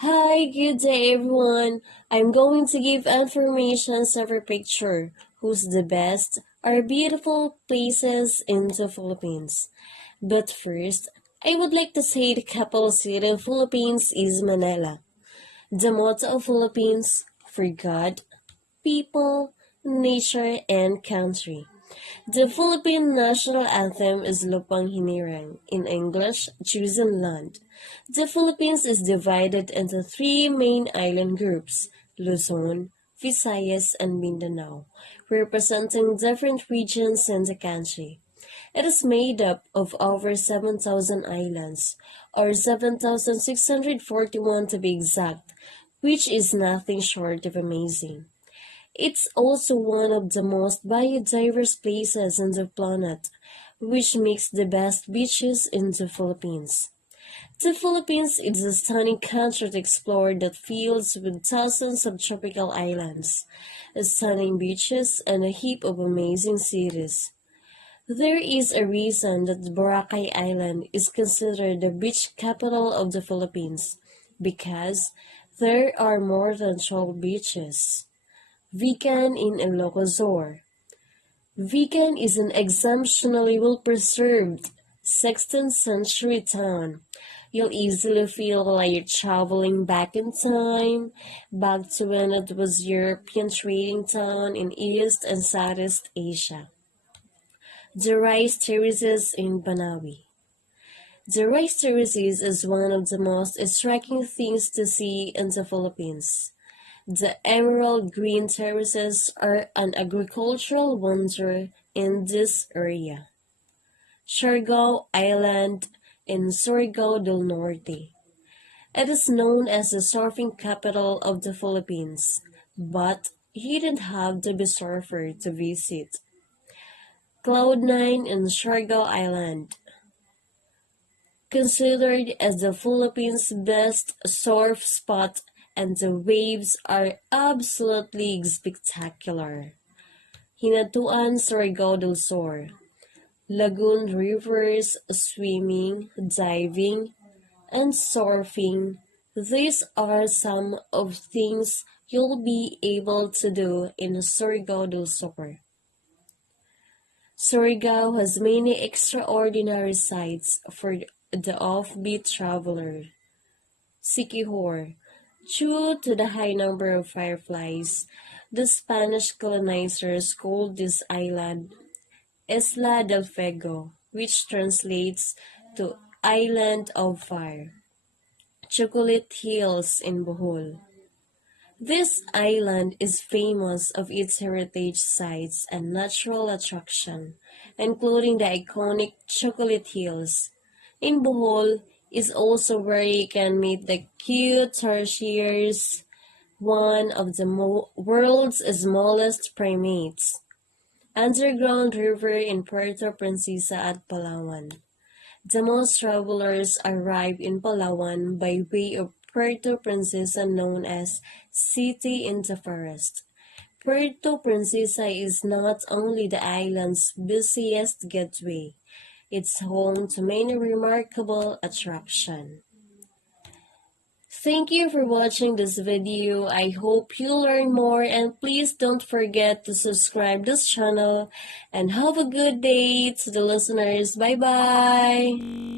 Hi, good day everyone. I'm going to give information over picture who's the best or beautiful places in the Philippines. But first, I would like to say the capital city of Philippines is Manila. The motto of Philippines for God, people, nature, and country. The Philippine national anthem is Lupang Hinirang, in English, Chosen Land. The Philippines is divided into three main island groups, Luzon, Visayas, and Mindanao, representing different regions in the country. It is made up of over 7,000 islands, or 7,641 to be exact, which is nothing short of amazing. It's also one of the most biodiverse places on the planet, which makes the best beaches in the Philippines. The Philippines is a stunning country to explore that fills with thousands of tropical islands, stunning beaches, and a heap of amazing cities. There is a reason that Boracay Island is considered the beach capital of the Philippines, because there are more than 12 beaches. Vigan in Ilocos. Vigan is an exceptionally well-preserved 16th century town. You'll easily feel like you're traveling back in time, back to when it was European trading town in East and Southeast Asia. The rice terraces in Banawi. The rice terraces is one of the most striking things to see in the Philippines. The emerald green terraces are an agricultural wonder in this area. Siargao Island in Surigao del Norte. It is known as the surfing capital of the Philippines, but you don't have to be a surfer to visit. Cloud9 in Siargao Island. Considered as the Philippines' best surf spot, and the waves are absolutely spectacular. Hinatuan Surigao del Sur. Lagoon rivers, swimming, diving, and surfing. These are some of things you'll be able to do in Surigao del Sur. Surigao has many extraordinary sights for the offbeat traveler. Siquijor. Due to the high number of fireflies, the Spanish colonizers called this island Isla del Fuego, which translates to Island of Fire. Chocolate Hills in Bohol. This island is famous of its heritage sites and natural attraction, including the iconic Chocolate Hills. In Bohol is also where you can meet the cute tarsiers, one of the world's smallest primates. Underground river in Puerto Princesa at Palawan. The most travelers arrive in Palawan by way of Puerto Princesa, known as City in the Forest. Puerto Princesa is not only the island's busiest gateway, it's home to many remarkable attractions. Thank you for watching this video. I hope you learn more, and please don't forget to subscribe this channel, and have a good day to the listeners. Bye bye.